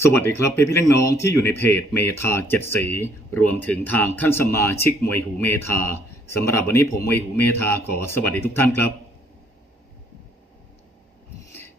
สวัสดีครับพี่พี่น้องที่อยู่ในเพจเมธาเจ็ดสี รวมถึงทางท่านสมาชิกมวยหูเมธาสำหรับวันนี้ผมมวยหูเมธาขอสวัสดีทุกท่านครับ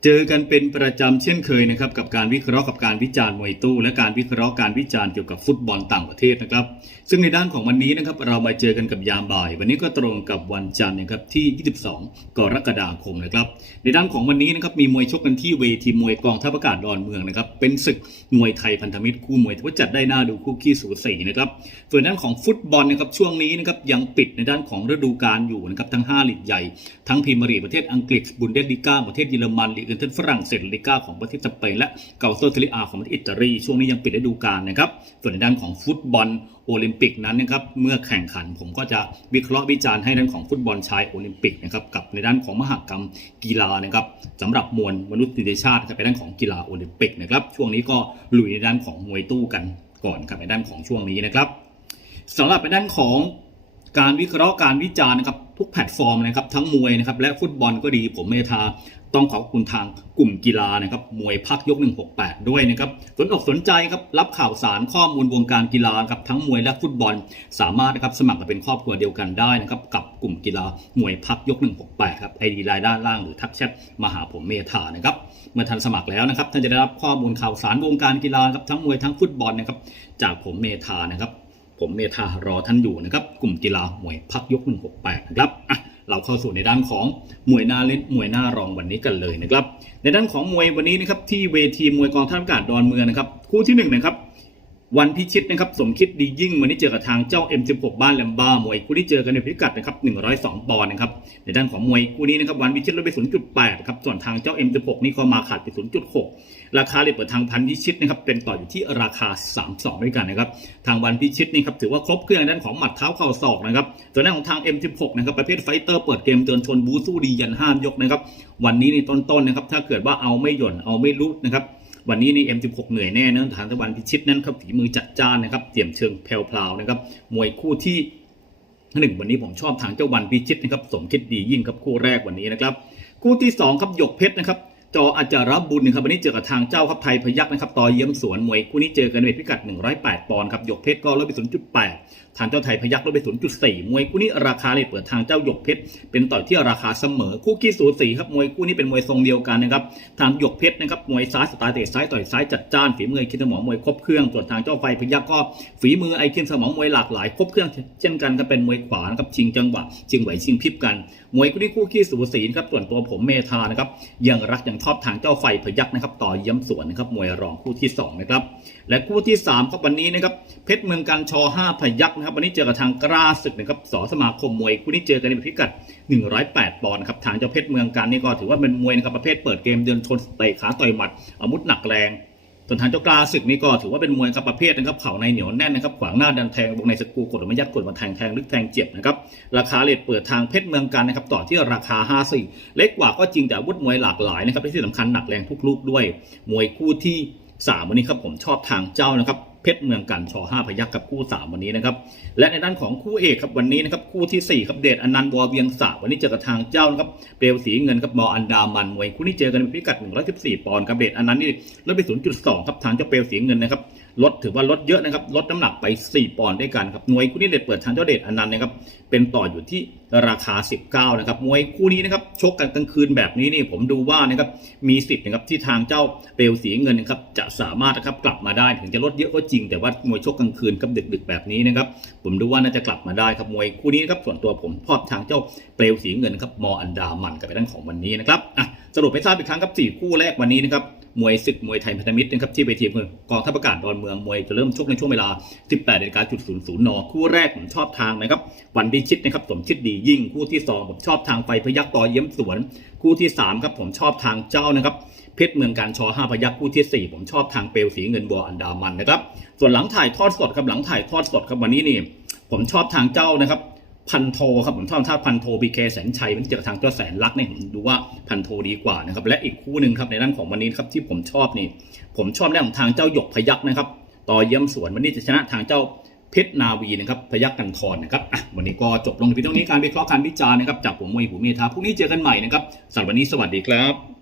เจอกันเป็นประจำเช่นเคยนะครับกับการวิเคราะห์กับการวิจารณ์มวยตู้ และการวิเคราะห์การวิจารณ์เกี่ยวกับฟุตบอลต่างประเทศนะครับ ซึ่งในด้านของวันนี้นะครับเรามาเจอกันกับยามบ่าย วันนี้ก็ตรงกับวันจันทร์นะครับที่ 22 กรกฎาคมนะครับ ในด้านของวันนี้นะครับมีมวยชกกันที่เวทีมวยกองทัพอากาศดอนเมืองนะครับเป็นศึกมวยไทยพันธมิตรคู่มวยที่ว่าจัดได้น่าดูคู่ขี้สูสีนะครับส่วนด้านของฟุตบอลนะครับช่วงนี้นะครับยังปิดในด้านของฤดูกาลอยู่นะครับทั้ง5ลีกใหญ่ ทั้งพรีเมียร์ลีกประเทศอังกฤษบุนเดสลิก้าประเทศเยอรมันลีกอื่นทั้งฝรั่งเศสลิก้าของประเทศสเปนและเกาโซเทลิอาของประเทศอิตาลีช่วงนี้ยังปิดฤดูกาลนะครับส่วนในด้านของฟุตบอลโอลิมปิกนั้นนะครับเมื่อแข่งขันผมก็จะวิเคราะห์วิจารณ์ให้ด้านของฟุตบอลชายโอลิมปิกนะครับกับในด้านของมหกรรมกีฬานะครับสำหรับมวลมนุษยชาติครับในด้านของกีฬาโอลิมปิกนะครับช่วงนี้ก็ลุยในด้านของมวยตู้กันก่อนครับในด้านของช่วงนี้นะครับสำหรับในด้านของการวิเคราะห์การวิจารณ์นะครับ ทุกแพลตฟอร์มนะครับทั้งมวยนะครับและฟุตบอลก็ดีผมเมธาต้องขอบคุณทางกลุ่มกีฬานะครับมวยพักยก 168 ด้วยนะครับสนอกสนใจครับรับข่าวสารข้อมูลวงการกีฬาครับทั้งมวยและฟุตบอล สามารถนะครับสมัครมาเป็นครอบครัวเดียวกันได้นะครับกับกลุ่มกีฬามวยพักยก 168 ครับไอดีไลน์ด้านล่างหรือทักแชทมาหาผมเมธานะครับเมื่อท่านสมัครแล้วนะครับท่านจะได้รับข้อมูลข่าวสารวงการกีฬาครับทั้งมวยทั้งฟุตบอลนะครับจากผมเมธานะครับ ผมเมธารอท่านอยู่นะครับ กลุ่มกีฬามวยพักยก 168 นะครับอะเราเข้าสู่ในด้านของมวยหน้าเล่นมวยหน้ารองวันนี้กันเลยนะครับ ในด้านของมวยวันนี้นะครับที่เวทีมวยกองทัพอากาศดอนเมืองนะครับ คู่ที่หนึ่งนะครับ วันพิชิตนะครับสมคิดดียิ่งวันนี้เจอกับทางเจ้า M16 บ้านแลมบ้ามวยคู่ที่เจอกันในพิกัดนะครับ102 ปอนด์นะครับในด้านของมวยคู่นี้นะครับวันพิชิตลดไป 0.8ครับส่วนทางเจ้า M16 นี่ก็มาขาดไป 0.6 ราคาเลยเปิดทางพันพิชิตนะครับเป็นต่ออยู่ที่ราคา 32 ด้วยกันนะครับทางวันพิชิตนี่ครับถือว่าครบเครื่องในด้านของหมัดเท้าเข่าศอกนะครับส่วนด้านของทาง M16 นะครับประเภทไฟเตอร์เปิดเกมเตือนชนบูสู้ดียันห้ามยกนะครับวันนี้ในต้นๆนะครับถ้าเกิดว่าเอาไม่หย่อนเอาไม่ลุกนะครับ วันนี้นี่ M16 เหนื่อยแน่เนื่องทางตะวันพิชิตนั้นครับฝีมือจัดจ้านนะครับเตรียมเชิงแพลวๆนะครับมวยคู่ที่หนึ่งวันนี้ผมชอบทางเจ้าวันพิชิตนะครับสมคิดดียิ่งครับคู่แรกวันนี้นะครับคู่ที่สองครับหยกเพชรนะครับ จออาจารย์บุญนะครับวันนี้เจอกับทางเจ้าครับไทยพยักนะครับต่อเยี่ยมสวนมวยคู่นี้เจอกันในพิกัด 108 ปอนด์ครับหยกเพชรก็ลดไป 0.8 ทางเจ้าไทยพยักลดไป 0.4 มวยคู่นี้ราคาเลยเปิดทางเจ้าหยกเพชรเป็นต่อยที่ราคาเสมอคู่ขี้สูสีครับมวยคู่นี้เป็นมวยทรงเดียวกันนะครับทางหยกเพชรนะครับมวยซ้ายสไตล์เตะซ้ายต่อยซ้ายจัดจ้านฝีมือคิดสมองมวยครบเครื่องส่วนทางเจ้าไฟพยักก็ฝีมือไอคินสมองมวยหลากหลายครบเครื่อง เช่นกันก็เป็นมวยขวานะครับชิงจังหวะชิงไหวชิงพริบกัน มวยคู่นี้คู่ขี้สูสีครับส่วนตัวผมเมธานะครับยังรักยังครอบทางเจ้าไฟพยักนะครับ ต่อเยี่ยมสวนนะครับมวยรองคู่ที่สองนะครับและคู่ที่สามครับวันนี้นะครับเพชรเมืองการชห้าพยักนะครับวันนี้เจอกับทางกล้าศึกนะครับสอสมาคมมวยคู่นี้เจอกันในพิกัด 108 ปอนด์ครับทางเจ้าเพชรเมืองการนี่ก็ถือว่าเป็นมวยนะครับประเภทเปิดเกมเดินชนเตะขาต่อยหมัดอาวุธหนักแรง ส่วนทางเจ้ากล้าศึกนี่ก็ถือว่าเป็นมวยครับประเภทนะครับเข่าในเหนียวแน่นนะครับขวางหน้าดันแทงวงในสกรูกดไม่ยัดกดมาแทงแทงลึกแทงเจ็บนะครับราคาเลทเปิดทางเพชรเมืองกันนะครับต่อที่ราคา 54 เล็กกว่าก็จริงแต่วุฒิมวยหลากหลายนะครับที่สำคัญหนักแรงทุกลูกด้วย มวยคู่ที่ 3 วันนี้ครับผมชอบทางเจ้านะครับ เพชรเมืองกันช5พยักกับคู่ 3 วันนี้นะครับ และในด้านของคู่เอกครับวันนี้นะครับคู่ที่ 4 ครับเดชอนันต์วอเวียงสาวันนี้เจอกับทางเจ้านะครับเปลวสีเงินครับมออันดามันมวยคู่นี้เจอกันพิกัด 114 ปอนด์ครับเดชอนันต์นี่ลดไป 0.2 ครับทางเจ้าเปลวสีเงินนะครับลดถือว่าลดเยอะนะครับลดน้ำหนักไป 4 ปอนด์ด้วยกันครับมวยคู่นี้เลทเปิดทางเจ้าเดชอนันต์นะครับเป็นต่ออยู่ที่ราคา 19 นะครับมวยคู่นี้นะครับชกกันกลางคืนแบบนี้นี่ผมดูว่านะครับมีสิทธิ์นะครับที่ทางเจ้าเปลวสีเงินนะครับจะสามารถนะครับกลับมาได้ถึงจะลดเยอะก็จจริงแต่ว่ามวยชกกลางคืนกับดึก ๆ แบบนี้นะครับผมดูว่าน่าจะกลับมาได้ครับมวยคู่นี้นะครับส่วนตัวผมชอบทางเจ้าเปลวสีเงินครับมออันดามันกับไปด้านของวันนี้นะครับอะสรุปให้ทราบอีกครั้งครับสี่คู่แรกวันนี้นะครับมวยศึกมวยไทยพันธมิตรนะครับที่เวทีมกองทัพอากาศดอนเมืองมวยจะเริ่มชกในช่วงเวลา 18นาฬิกาจุดศูนย์ศูนย์นคู่แรกผมชอบทางนะครับวันพิชิตนะครับสมชิดดียิ่งคู่ที่ 2 ผมชอบทางไฟพยักต่อเยี่ยมสวน คู่ที่3ครับผมชอบทางเจ้านะครับ เพชรเมืองการชอห้าพยักคู่ทีสี่ 4 ผมชอบทางเปลวสีเงินบัวอันดามันนะครับ ส่วนหลังถ่ายทอดสดครับหลังถ่ายทอดสดครับวันนี้นี่ผมชอบทางเจ้านะครับพันโทครับผมชอบท่าพันโทบีเคแสนชัยมันเจอกับทางเจ้าแสนลักเนี่ยผมดูว่าพันโทดีกว่านะครับและอีกคู่หนึ่งครับในด้านของวันนี้ครับที่ผมชอบนี่ ผมชอบในของทางเจ้าหยกพยักนะครับ ต่อเยี่ยมสวนวันนี้จะชนะทางเจ้าเพชรนาวีนะครับพยักกันทรนนะครับอะวันนี้ก็จบลงที่ตรงนี้การวิเคราะห์การวิจารณ์นะครับจากผมมวยหูเมธาพรุ่งนี้เจอกันใหม่นะครับสำหรับวันนี้สวัสดีครับ